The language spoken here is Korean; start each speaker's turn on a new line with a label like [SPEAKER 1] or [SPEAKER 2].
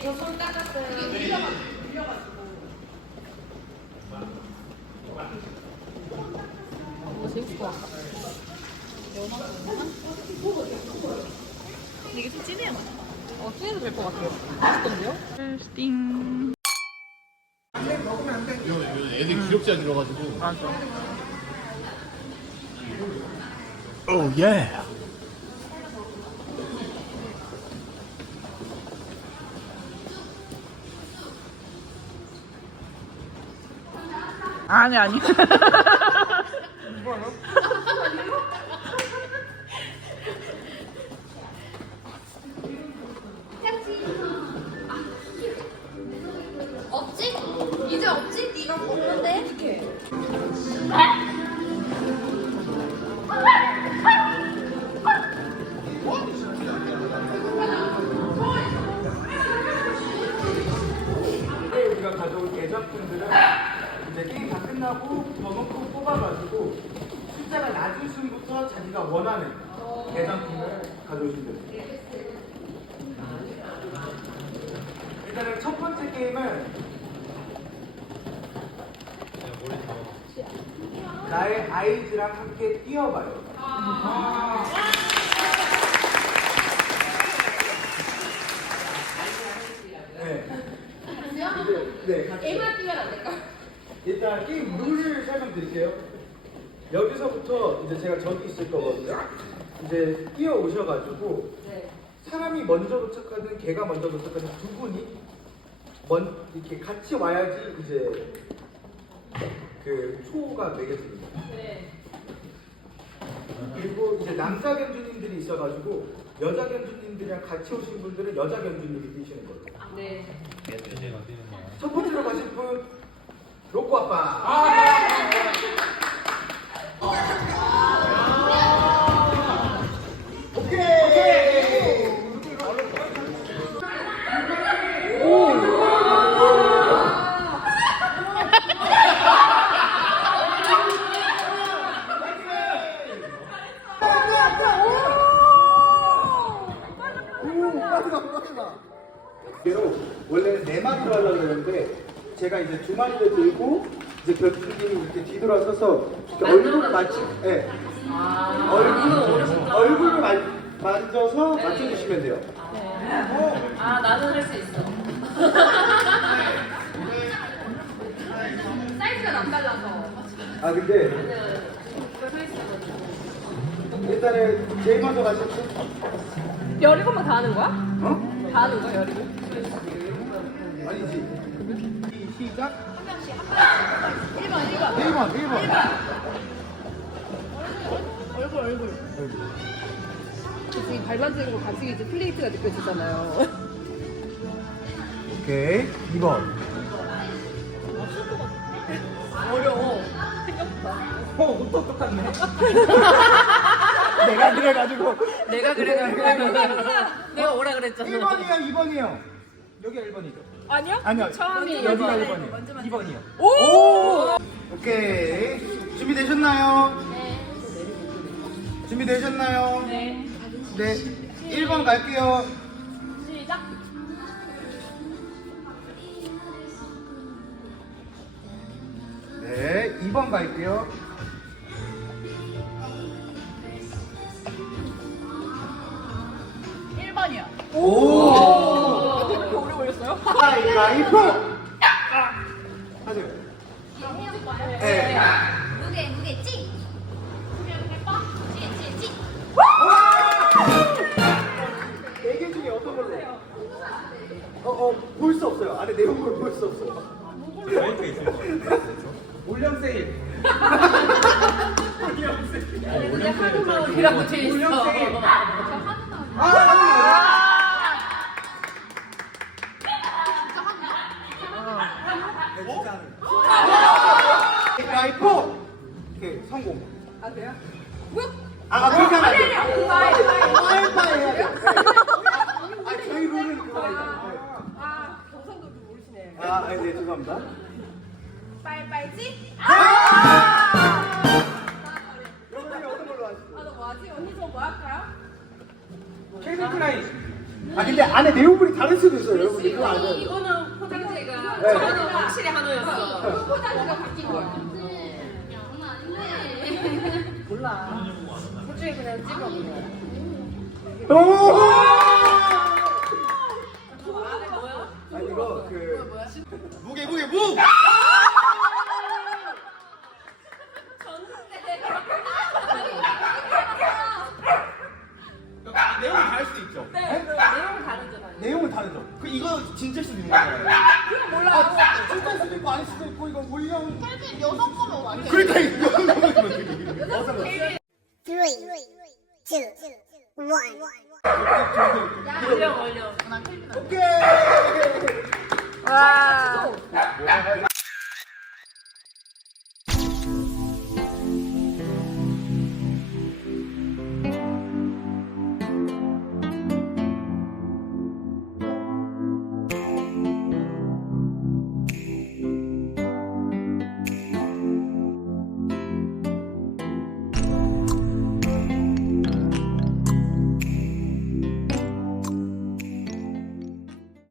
[SPEAKER 1] 저손 닦았어요. 이게 밀려가지고. 재밌을 것 같다. 근데 이게 좀 진해야 맛있다. 진해도 될 것 같아요. 맛있던데요? 띵.
[SPEAKER 2] 먹으면 안 돼.
[SPEAKER 3] 애들 기록자 들어가지고.
[SPEAKER 1] 맞아.
[SPEAKER 3] 오 예.
[SPEAKER 1] 아니.
[SPEAKER 4] 없지? 이제 없지? 네가 먹는데? 어떡해?
[SPEAKER 2] 우리가 가져온 예작품들은 이제 게임 다 끝나고 번호표 뽑아가지고 숫자가 낮은 순부터 자기가 원하는 예작품을 가져오시면 돼요. 일단은 첫 번째 게임은 나의 아이들랑 함께 뛰어봐요. 네. 네, 같이.
[SPEAKER 4] 애만 뛰면 안 될까?
[SPEAKER 2] 일단 게임 룰을 설명드릴게요. 여기서부터 이제 제가 저기 있을 거거든요. 이제 뛰어 오셔가지고
[SPEAKER 4] 네.
[SPEAKER 2] 사람이 먼저 도착하든 개가 먼저 도착하든 두 분이 이렇게 같이 와야지 이제 그 초가 매겨집니다.
[SPEAKER 4] 네.
[SPEAKER 2] 그리고 이제 남자 견주님들이 있어가지고 여자 견주님들이랑 같이 오신 분들은 여자 견주님이 뛰시는 거예요.
[SPEAKER 4] 네.
[SPEAKER 2] 첫 번째로 가실 분 로꼬 아빠. 오케이. 대로 원래는 4마리로 하려고 했는데 제가 이제 2마리를 들고 이제 변주님이 이렇게 뒤돌아서서 이렇게 얼굴을 네. 얼굴을 만져서 맞춰주시면 돼요.
[SPEAKER 4] 아, 나는 할 수 있어. 사이즈가 남달라서.
[SPEAKER 2] 아 근데 일단은 제일 먼저 가실 분?
[SPEAKER 1] 17번 다 하는 거야?
[SPEAKER 2] 어?
[SPEAKER 1] 다 하는 거야, 17번?
[SPEAKER 2] 아니지. 시작.
[SPEAKER 4] 한 명씩 한 번.
[SPEAKER 2] 1번.
[SPEAKER 1] 얼굴. 지금 발 만지는 거 같이 이제 플레이트가 느껴지잖아요.
[SPEAKER 2] 오케이. 2번.
[SPEAKER 1] 어려워.
[SPEAKER 2] 또 똑같네. 내가 그래가지고.
[SPEAKER 1] 내가 내가 오라 그랬잖아.
[SPEAKER 2] 1번이요, 2번이요. 여기가 1번이죠.
[SPEAKER 1] 아니요?
[SPEAKER 2] 아니요.
[SPEAKER 1] 처음이
[SPEAKER 2] 여기가
[SPEAKER 1] 2번.
[SPEAKER 2] 1번이요. 2번이요.
[SPEAKER 1] 오!
[SPEAKER 2] 오케이. 준비되셨나요?
[SPEAKER 4] 네.
[SPEAKER 2] 준비되셨나요?
[SPEAKER 1] 네.
[SPEAKER 2] 네. 1번 갈게요.
[SPEAKER 4] 시작.
[SPEAKER 2] 네. 2번 갈게요. 오!
[SPEAKER 1] 이렇게 오래 걸렸어요?
[SPEAKER 2] 가위바위보! 하세요. 네.
[SPEAKER 4] 무게 찌. 찌.
[SPEAKER 2] 4개 중에 어떤 걸로? 볼 수 없어요. 안에 내용물 볼 수 없어요.
[SPEAKER 3] 사이트에 있을 거예요.
[SPEAKER 2] 올영 세일.
[SPEAKER 1] 근데 한우마을이라고 돼 있어.
[SPEAKER 2] 올영 세일. 가위바위보! 오케이, 성공.
[SPEAKER 1] 아, 돼요?
[SPEAKER 2] 그렇게 하면 안 돼요.
[SPEAKER 1] 빠이빠이.
[SPEAKER 2] 해야 돼요. 저희 룰은 그거예요.
[SPEAKER 1] 경상도 모르시네.
[SPEAKER 2] 네, 죄송합니다.
[SPEAKER 4] 빨빨찌.
[SPEAKER 2] 여러분이 어떤 걸로 하시죠?
[SPEAKER 4] 너 뭐하지? 언니 저 뭐 할까요?
[SPEAKER 2] 케이블 크라인. 아 근데 안에 내용물이 다를 수도 있어요 여러분들 그거 알아요.
[SPEAKER 1] 이거는 포장지가
[SPEAKER 2] 네.
[SPEAKER 1] 저거는 확실히 한우였어.
[SPEAKER 4] 포장지가 바뀐 거야.
[SPEAKER 1] 몰라. 솔직히 그냥 찍어 그냥.
[SPEAKER 2] 오!
[SPEAKER 1] 안에 뭐야?
[SPEAKER 2] 아 이거 그
[SPEAKER 3] 무게 무! 내용이 다를 수도 있죠.
[SPEAKER 1] 네, 내용은 다르잖아요.
[SPEAKER 2] 내용은 다르죠.
[SPEAKER 3] 그 이거 진짜일 수도 있는 거잖아요.
[SPEAKER 2] 몰라. 진짜일 수도 있고 아닐 수도 있고 이거 물량.
[SPEAKER 4] 여섯 거면 완전.
[SPEAKER 2] 그러니까 이거 맞아.
[SPEAKER 5] 3, 2, 1.
[SPEAKER 1] 얼려.
[SPEAKER 2] 오케이.
[SPEAKER 1] 와.